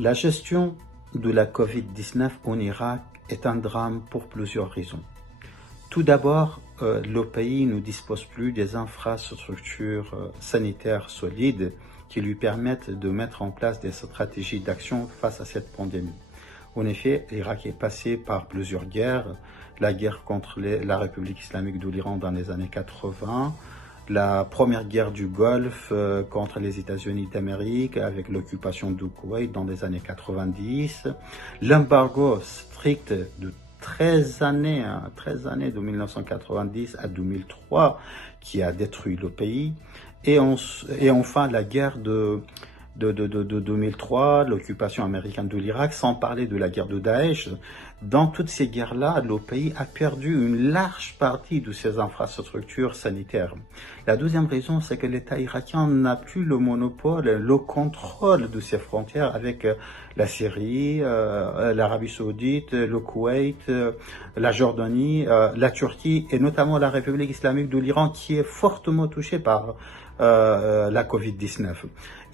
La gestion de la Covid-19 en Irak est un drame pour plusieurs raisons. Tout d'abord, le pays ne dispose plus des infrastructures sanitaires solides qui lui permettent de mettre en place des stratégies d'action face à cette pandémie. En effet, l'Irak est passé par plusieurs guerres, la guerre contre la République islamique de l'Iran dans les années 80, la première guerre du Golfe contre les États-Unis d'Amérique avec l'occupation du Koweït dans les années 90, l'embargo strict de 13 années de 1990 à 2003 qui a détruit le pays, et enfin la guerre de 2003, l'occupation américaine de l'Irak, sans parler de la guerre de Daesh. Dans toutes ces guerres-là, le pays a perdu une large partie de ses infrastructures sanitaires. La deuxième raison, c'est que l'État irakien n'a plus le monopole, le contrôle de ses frontières avec la Syrie, l'Arabie Saoudite, le Koweït, la Jordanie, la Turquie et notamment la République islamique de l'Iran qui est fortement touchée par la Covid-19.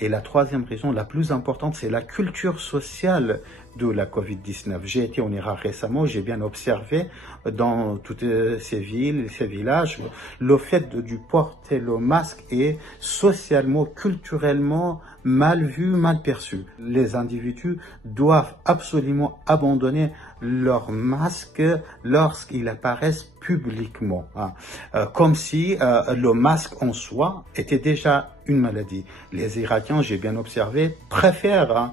Et la troisième raison, la plus importante, c'est la culture sociale de la Covid-19. J'ai été en Irak récemment, j'ai bien observé dans toutes ces villes, ces villages, le fait de porter le masque est socialement, culturellement mal vu, mal perçu. Les individus doivent absolument abandonner leur masque lorsqu'ils apparaissent publiquement, comme si le masque en soi était déjà une maladie. Les Irakiens, j'ai bien observé, préfèrent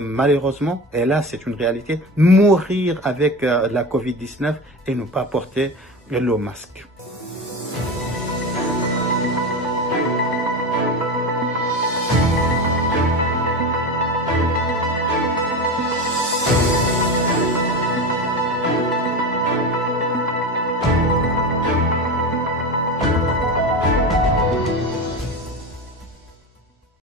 malheureusement, et là c'est une réalité, mourir avec la Covid-19 et ne pas porter le masque.